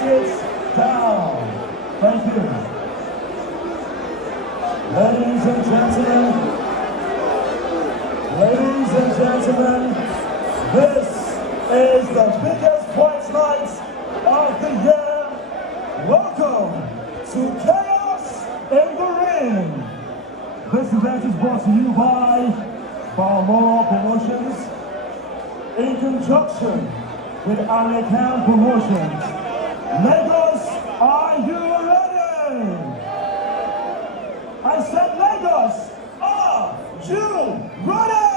sit down. Thank you. Ladies and gentlemen, this is the biggest fight night of the year. Welcome to Chaos in the Ring. This event is brought to you by Viraux Promotions in conjunction with Analyse Promotions. Lagos, are you ready? I said Lagos, are you ready?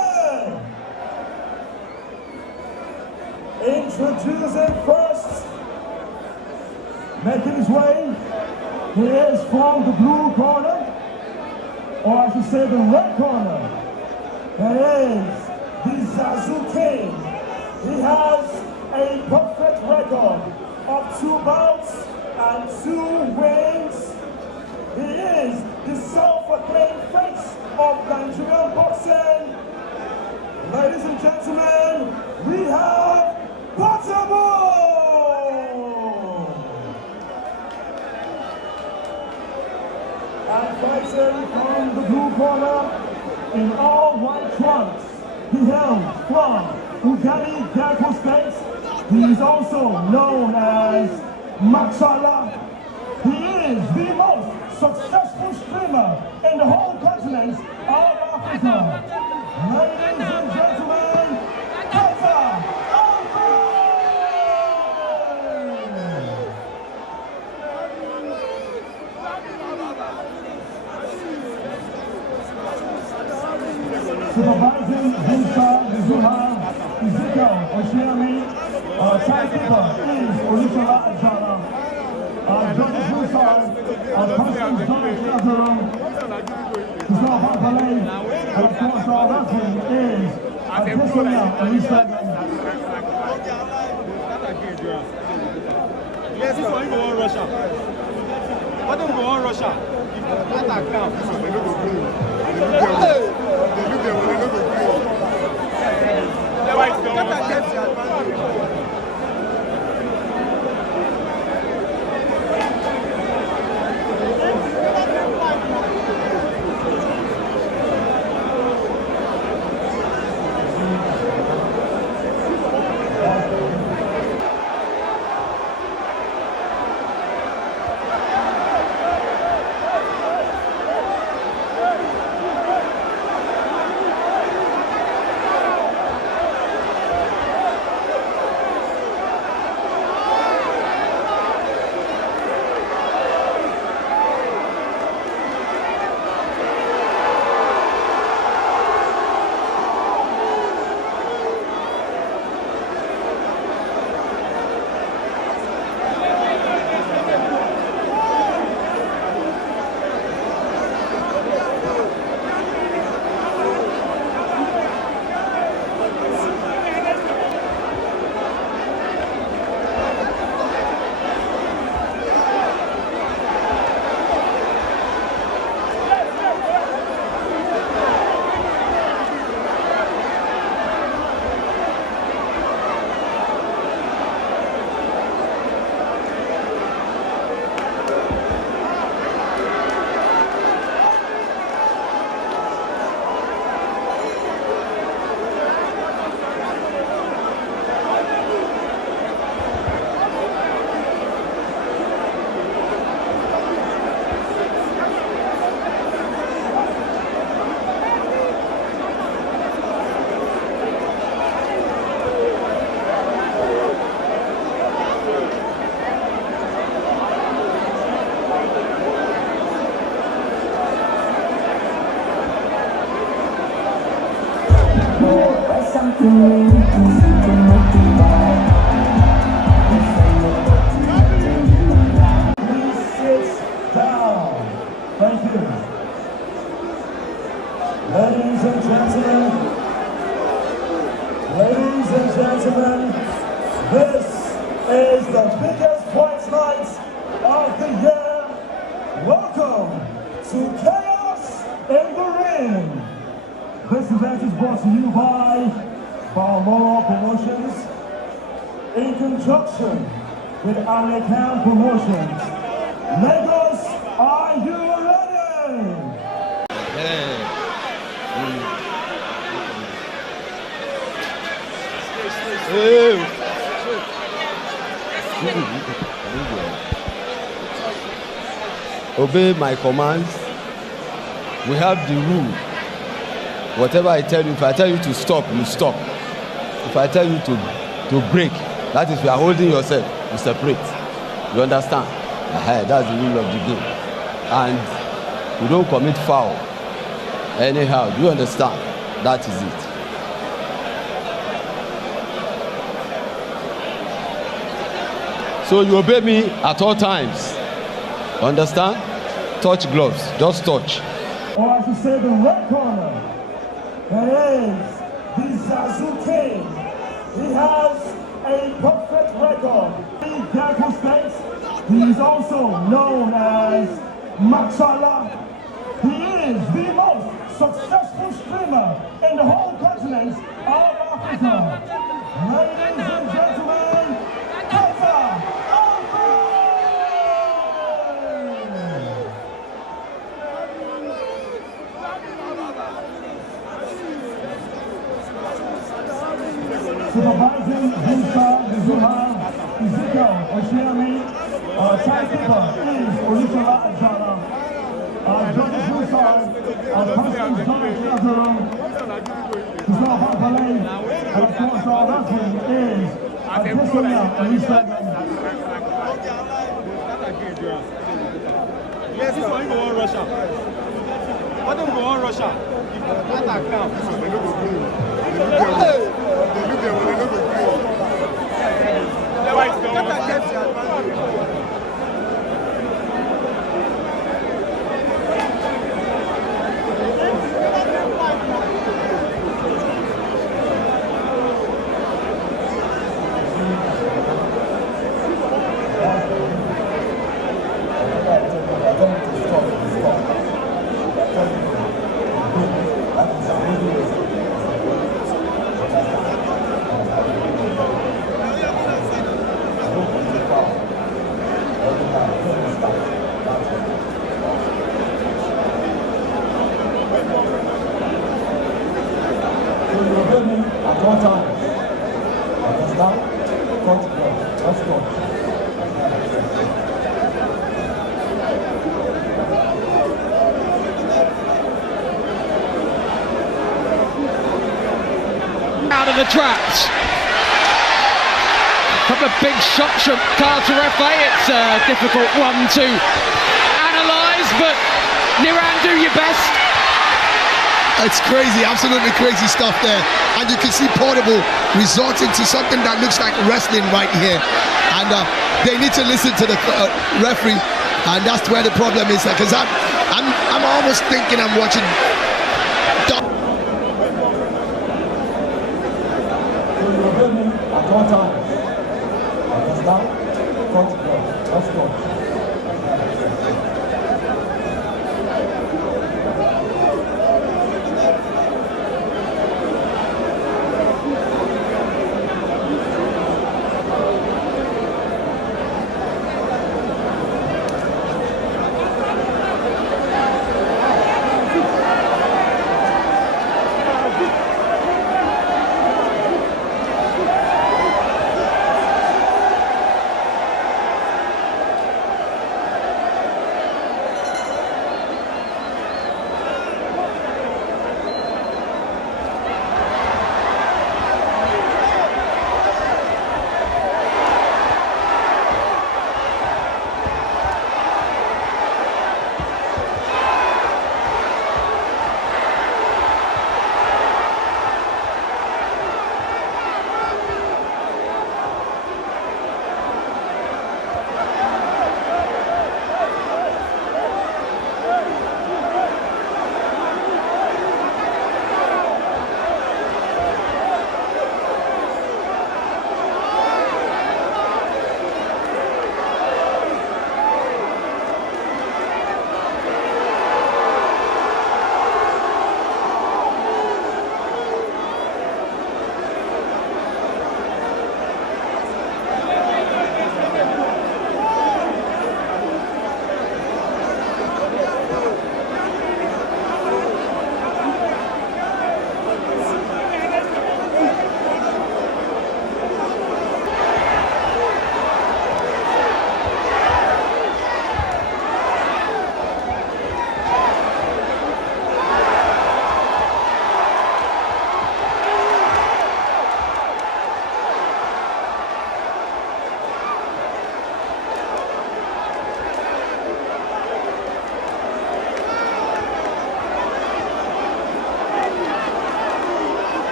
Introducing first, making his way, he is from the blue corner, or I should say the red corner. It is the Zazu King. He has a perfect record of 2 bouts and 2 wins. He is the self-proclaimed face of Nigerian boxing. Ladies and gentlemen, we have Portable! And fighting from the blue corner in all white trunks, he hails from Uganda State. He is also known as Machala. He is the most successful streamer in the whole continent of Africa. Ladies and gentlemen, supervising Zuha, Ezekiel Oshiami, timekeeper is Olusola Ajala. Judges Rusar, Constance Thomas Nazarum, Christopher Ballet, and of course our referee is Adesanya Olusegun. Yes, this one go on Russia. What don't go on Russia? If that account, this one go go. This is the biggest fight night of the year. Welcome to Chaos in the Ring. This event is brought to you by Viraux Promotions in conjunction with American Promotions. Lagos, are you ready? Obey my commands. We have the rule. Whatever I tell you, if I tell you to stop, you stop. If I tell you to break, that is, you are holding yourself, you separate. You understand? That's the rule of the game. And you don't commit foul anyhow. Do you understand? That is it. So you obey me at all times. Understand? Touch gloves. Just touch. Or I should say the red corner. That is Dis-moi. He has a perfect record. In Gaggle States, he is also known as Machala. He is the most successful streamer in the whole continent of Africa. Ladies and gentlemen, supervising Ezekiel Oshiami, timekeeper is Olushola Ajala. Judges Rusard, Constance John Kizal Ballet, and of course our referee is Adesanya Elisa. Yes, this one go on Russia. Why don't go on Russia? If that account, they don't go through. They look there when they don't go through. Why is the at all times. Understand? Let's go. Out of the traps. A couple of big shots from Carter Refe. It's a difficult one to analyse, but Niran, do your best. It's crazy, absolutely crazy stuff there. And you can see Portable resorting to something that looks like wrestling right here. And they need to listen to the referee, and that's where the problem is. Because I'm almost thinking I'm watching. At all times. Understand? Let's go.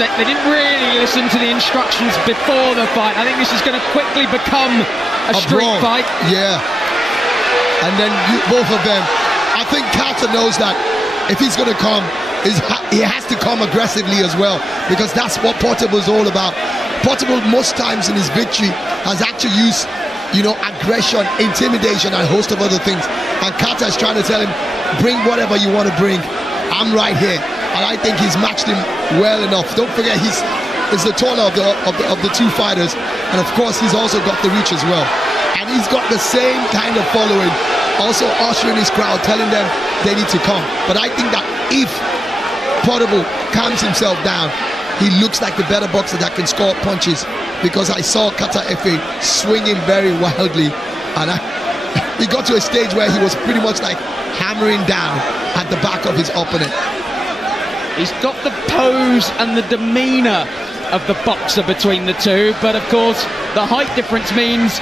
they didn't really listen to the instructions before the fight. I think this is going to quickly become a street brawl. fight. Yeah. And then both of them. I think Carter knows that if he's going to come, he has to come aggressively as well, because that's what Portable is all about. Portable most times in his victory has actually used, you know, aggression, intimidation, and a host of other things. And Carter is trying to tell him, bring whatever you want to bring. I'm right here. And I think he's matched him well enough. Don't forget, he's the taller of the two fighters, and of course he's also got the reach as well. And he's got the same kind of following, also ushering his crowd, telling them they need to come. But I think that if Portable calms himself down, he looks like the better boxer that can score punches, because I saw Kata Efe swinging very wildly, and he got to a stage where he was pretty much like hammering down at the back of his opponent. He's got the pose and the demeanour of the boxer between the two, but of course the height difference means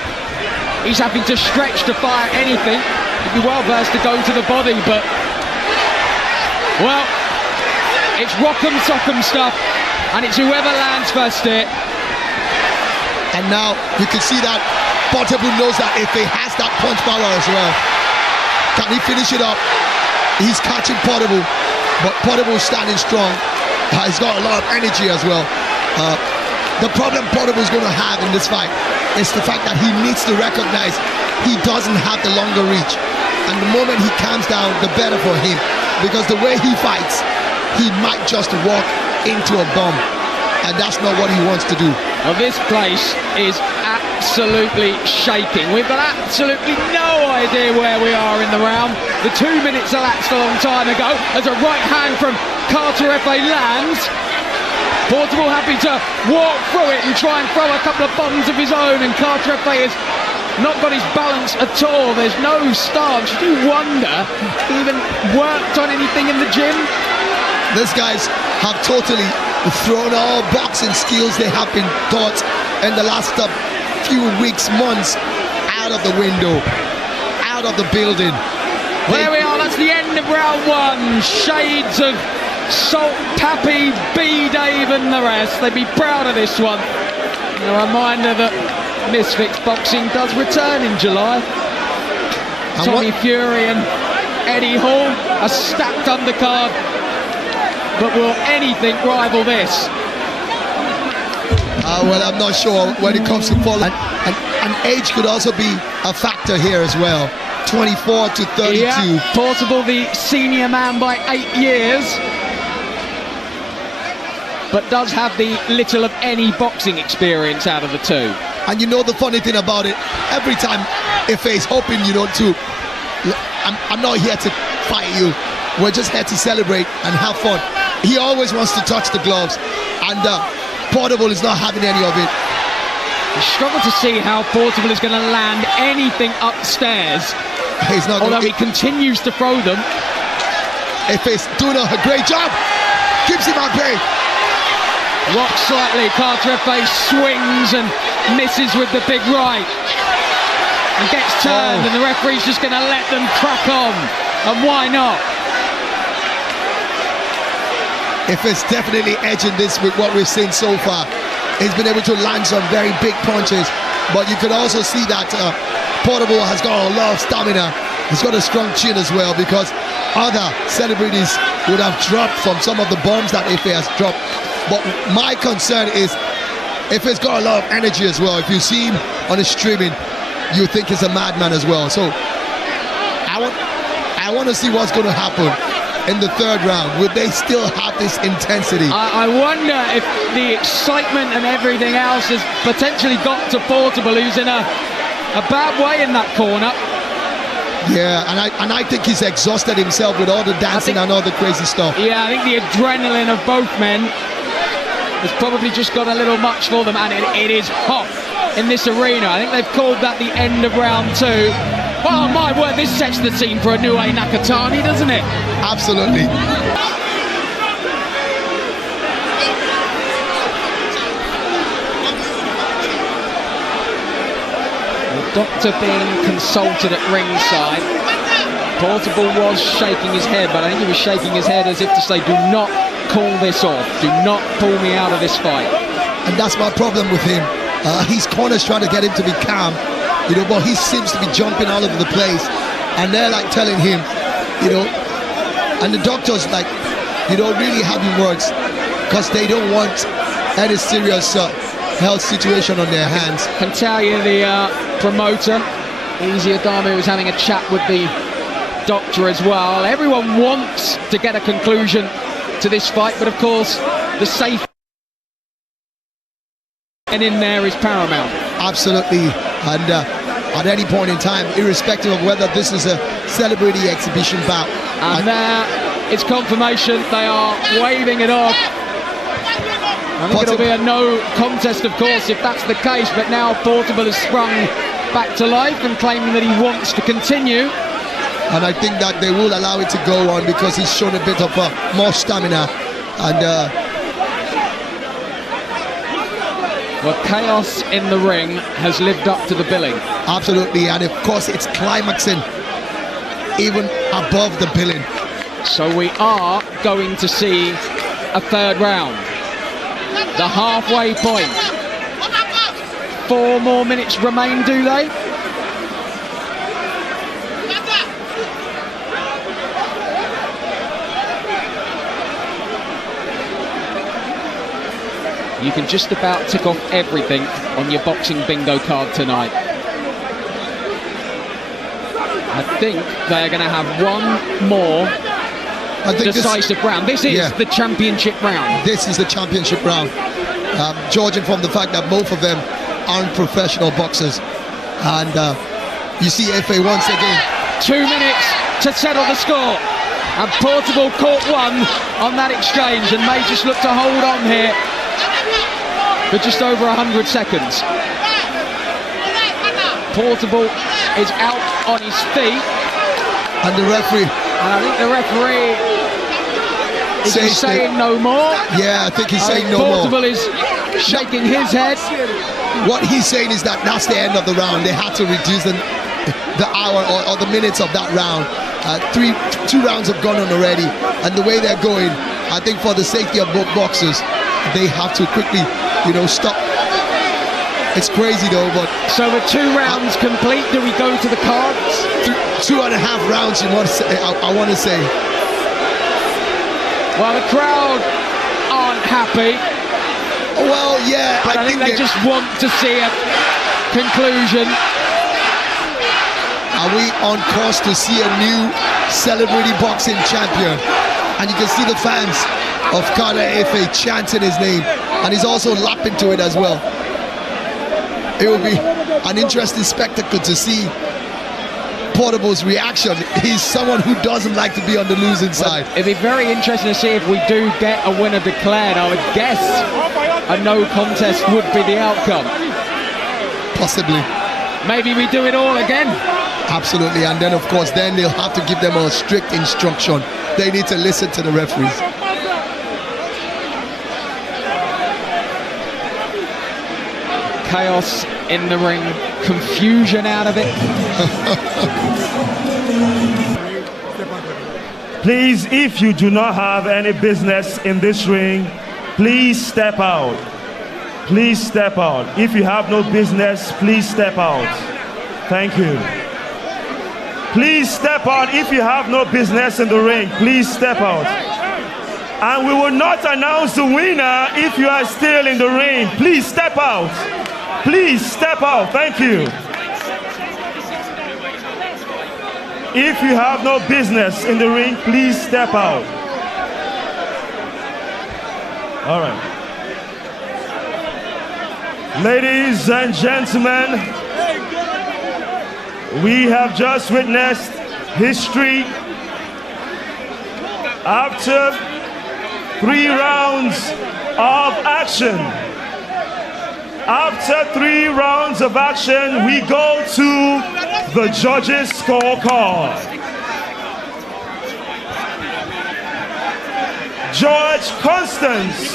he's having to stretch to fire anything. He'd be well versed to go to the body, but well, it's rock'em sock'em stuff, and it's whoever lands first here. And now you can see that Portable knows that if he has that punch power as well, can he finish it up? He's catching Portable, but Portable is standing strong. He's got a lot of energy as well. The problem Portable is going to have in this fight is the fact that he needs to recognize he doesn't have the longer reach. And the moment he calms down, the better for him. Because the way he fights, he might just walk into a bomb. And that's not what he wants to do. Well, this place is absolutely shaking. We've got absolutely no idea where we are in the round. The 2 minutes elapsed a long time ago as a right hand from Carter Efe lands. Portable happy to walk through it and try and throw a couple of bombs of his own, and Carter Efe has not got his balance at all. There's no stance. You do wonder if he even worked on anything in the gym. These guys have totally thrown all boxing skills they have been taught in the last few weeks, months, out of the window, out of the building. There we are, that's the end of round one. Shades of Salt, Pappy, B-Dave and the rest. They'd be proud of this one. And a reminder that Misfits Boxing does return in July. Tommy Fury and Eddie Hall, a stacked undercard. But will anything rival this? Well, I'm not sure when it comes to following. And age could also be a factor here as well. 24 to 32. Yeah, Portable the senior man by 8 years. But does have the little of any boxing experience out of the two. And you know the funny thing about it, every time Efe is hoping, you know, I'm not here to fight you. We're just here to celebrate and have fun. He always wants to touch the gloves, and Portable is not having any of it. I struggle to see how Portable is going to land anything upstairs. He's not. Although he continues to throw them. Efe's doing a great job. Keeps him at bay. Rocks slightly. Carter Efe swings and misses with the big right. And gets turned, and the referee's just going to let them crack on. And why not? Efe's definitely edging this with what we've seen so far. He's been able to land some very big punches, but you could also see that Portable has got a lot of stamina. He's got a strong chin as well, because other celebrities would have dropped from some of the bombs that Efe has dropped. But my concern is Efe's got a lot of energy as well. If you see him on the streaming, you think he's a madman as well. So I want to see what's going to happen in the third round. Will they still have this intensity? I wonder if the excitement and everything else has potentially got to Portable, who's in a bad way in that corner. Yeah, and I think he's exhausted himself with all the dancing and all the crazy stuff. Yeah, I think the adrenaline of both men has probably just got a little much for them, and it is hot in this arena. I think they've called that the end of round two. Oh my word, this sets the scene for a new Nakatani, doesn't it? Absolutely. The doctor being consulted at ringside. Portable was shaking his head, but I think he was shaking his head as if to say, do not call this off. Do not pull me out of this fight. And that's my problem with him. His corner's trying to get him to be calm, you know, but he seems to be jumping all over the place. And they're like telling him, you know, and the doctors like, you know, really having words because they don't want any serious health situation on their hands. Can tell you the promoter, Easy Adami, was having a chat with the doctor as well. Everyone wants to get a conclusion to this fight, but of course the safe and in there is paramount. Absolutely. And at any point in time, irrespective of whether this is a celebrity exhibition bout. And there it's confirmation. They are waving it off. I think it'll be a no contest, of course, if that's the case, but now Portable has sprung back to life and claiming that he wants to continue. And I think that they will allow it to go on because he's shown a bit of more stamina. And well, chaos in the ring has lived up to the billing. Absolutely, and of course it's climaxing even above the billing. So we are going to see a third round. The halfway point. 4 more minutes remain, do they? You can just about tick off everything on your boxing bingo card tonight. I think they're going to have one more decisive round. This is the championship round. This is the championship round. Judging from the fact that both of them aren't professional boxers. And you see FA once again. 2 minutes to settle the score. And Portable caught one on that exchange and may just look to hold on here for just over 100 seconds. Portable is out on his feet. And the referee. And I think the referee is saying no more. Yeah, I think he's saying no more. Portable is shaking his head. What he's saying is that that's the end of the round. They had to reduce the hour or the minutes of that round. 2 rounds have gone on already. And the way they're going, I think for the safety of both boxers, they have to quickly, you know, stop. It's crazy though, but... So with 2 rounds complete, do we go to the cards? 2.5 rounds, you want to say, I want to say. Well, the crowd aren't happy. Well, yeah, but I think they just want to see a conclusion. Are we on course to see a new celebrity boxing champion? And you can see the fans of Carter Efe chanting his name, and he's also lapping to it as well. It will be an interesting spectacle to see Portable's reaction. He's someone who doesn't like to be on the losing side. It'd be very interesting to see if we do get a winner declared. I would guess a no contest would be the outcome. Possibly. Maybe we do it all again. Absolutely, and then of course then they'll have to give them a strict instruction. They need to listen to the referees. Chaos in the ring, confusion out of it. Please, if you do not have any business in this ring, please step out. Please step out. If you have no business, please step out. Thank you. Please step out. If you have no business in the ring, please step out. And we will not announce the winner if you are still in the ring. Please step out. Please step out. Thank you. If you have no business in the ring, please step out. All right. Ladies and gentlemen, we have just witnessed history. After 3 rounds of action, we go to the judges' scorecard. Judge Constance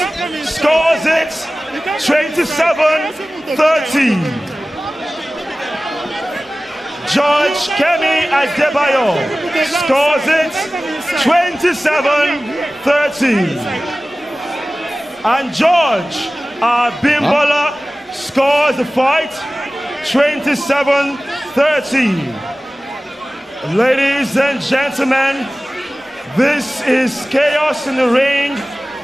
scores it 27-30. Judge Kemi Adebayo scores it 27-30. And George Bimbola scores the fight 27-30. Ladies and gentlemen, this is Chaos in the Ring,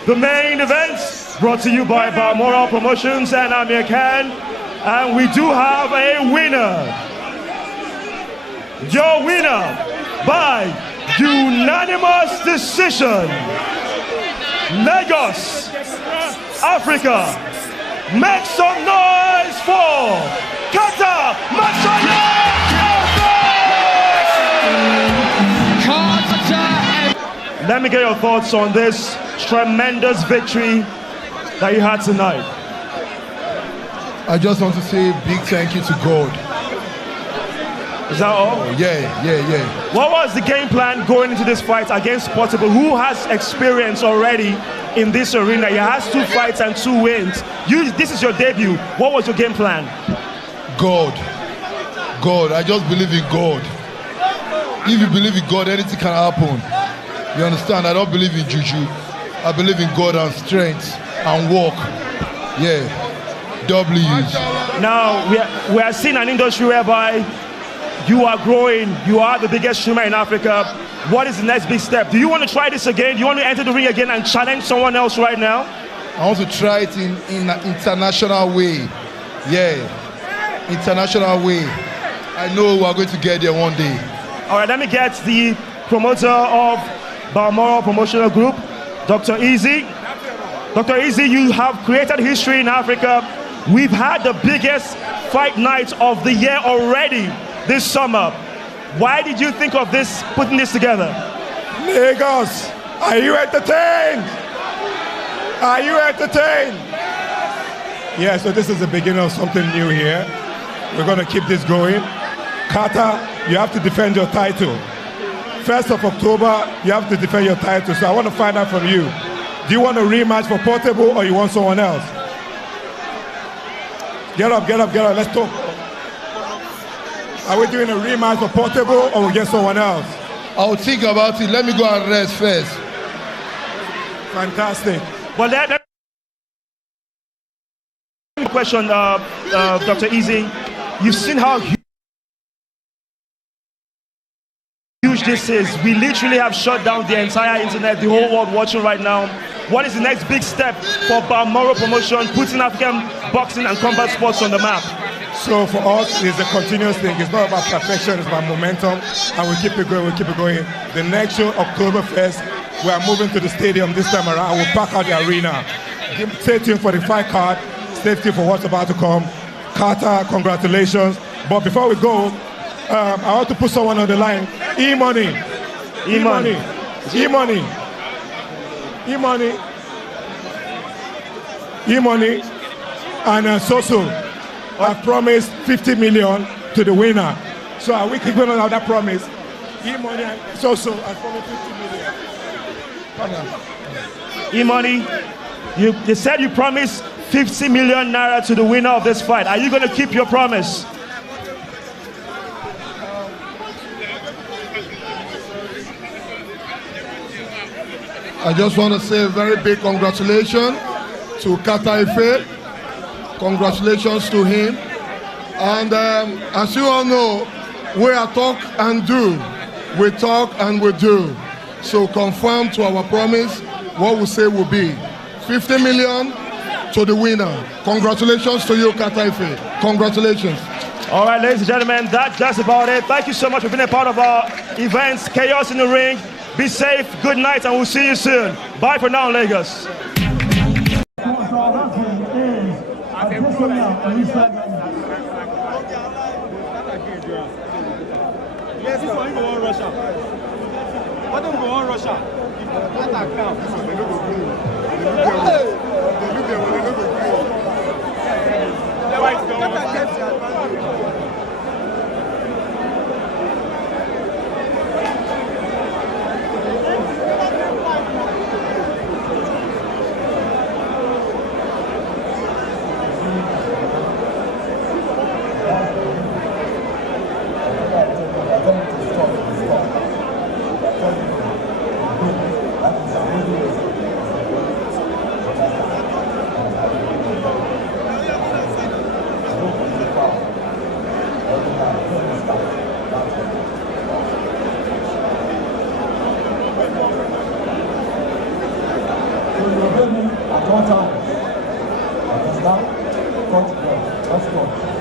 the main event, brought to you by Balmoral Promotions and Amir Khan. And we do have a winner. Your winner by unanimous decision, Lagos, Africa. Make some noise for Kata Masaya! Let me get your thoughts on this tremendous victory that you had tonight. I just want to say a big thank you to God. Is that all? Yeah. What was the game plan going into this fight against Portable, who has experience already in this arena? He has 2 fights and 2 wins. This is your debut. What was your game plan? God. I just believe in God. If you believe in God, anything can happen. You understand? I don't believe in juju. I believe in God and strength and work. Yeah. W's. Now, we are seeing an industry whereby you are growing. You are the biggest streamer in Africa. What is the next big step? Do you want to try this again? Do you want to enter the ring again and challenge someone else right now? I want to try it in an international way. Yeah. International way. I know we are going to get there one day. All right, let me get the promoter of Balmoral Promotional Group, Dr. Easy. Dr. Easy, you have created history in Africa. We've had the biggest fight night of the year already this summer. Why did you think of this, putting this together? Lagos, are you entertained? Are you entertained? Yeah, so this is the beginning of something new here. We're going to keep this going. Kata, you have to defend your title. 1st of October, you have to defend your title. So I want to find out from you. Do you want a rematch for Portable or you want someone else? Get up, let's talk. Are we doing a rematch for Portable or we get someone else? I'll think about it. Let me go and rest first. Fantastic. Well, that question, Dr. Easy. You've seen how huge this is. We literally have shut down the entire internet, the whole world watching right now. What is the next big step for Balmoral Promotion, putting African boxing and combat sports on the map? So for us, it's a continuous thing. It's not about perfection, it's about momentum, and we keep it going, The next show, October 1st, we are moving to the stadium this time around. We'll pack out the arena. Stay tuned for the fight card. Stay tuned for what's about to come. Carter, congratulations. But before we go, I want to put someone on the line. E-Money, and Soso have promised 50 million to the winner. So are we keeping on that promise? E-Money and Soso have promised 50 million. E-Money, you said you promised 50 million naira to the winner of this fight. Are you going to keep your promise? I just want to say a very big congratulations to Kata Ife. Congratulations to him. And as you all know, we are talk and do. We talk and we do. So confirm to our promise what we say will be 50 million to the winner. Congratulations to you, Kata Ife. Congratulations. All right, ladies and gentlemen, that's about it. Thank you so much for being a part of our events, Chaos in the Ring. Be safe, good night, and we'll see you soon. Bye for now, Lagos. much.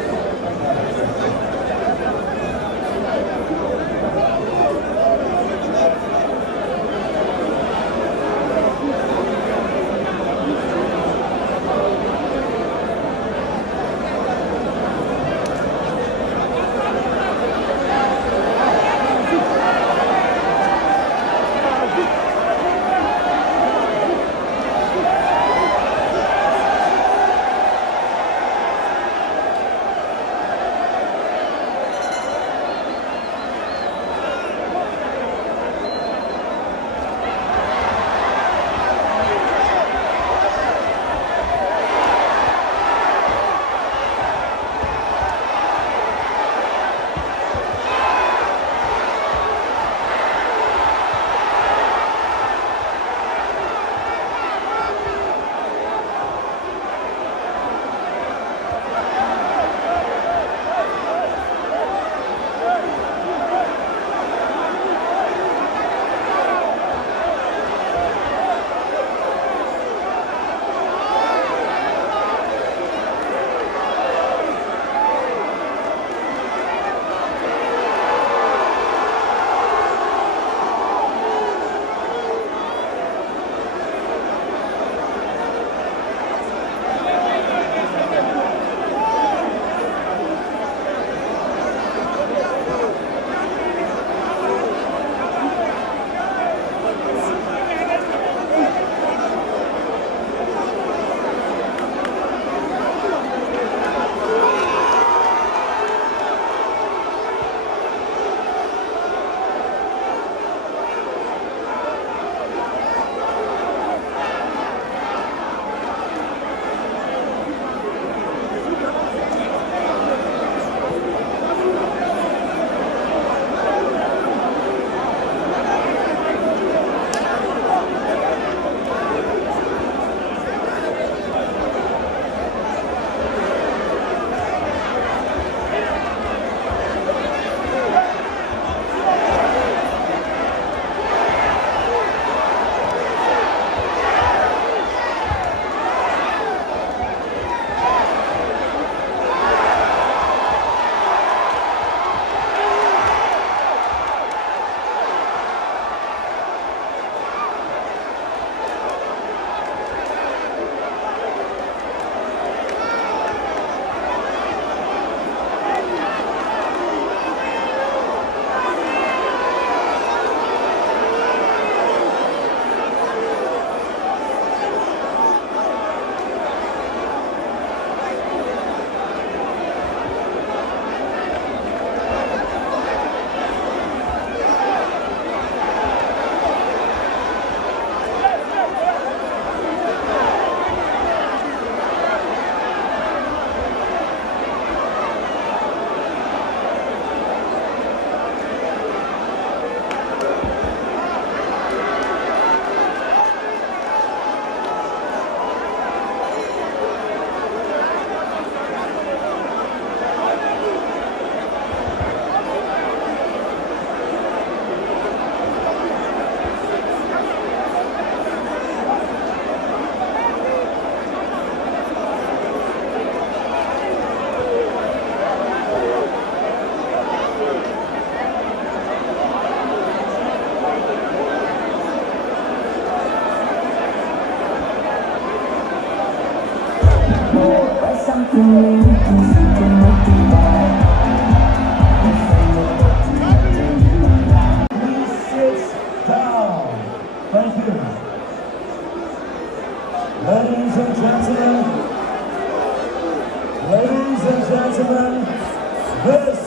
This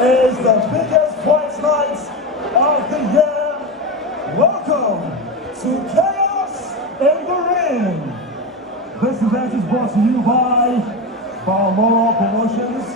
is the biggest fight night of the year. Welcome to Chaos in the Ring. This event is brought to you by Promotions.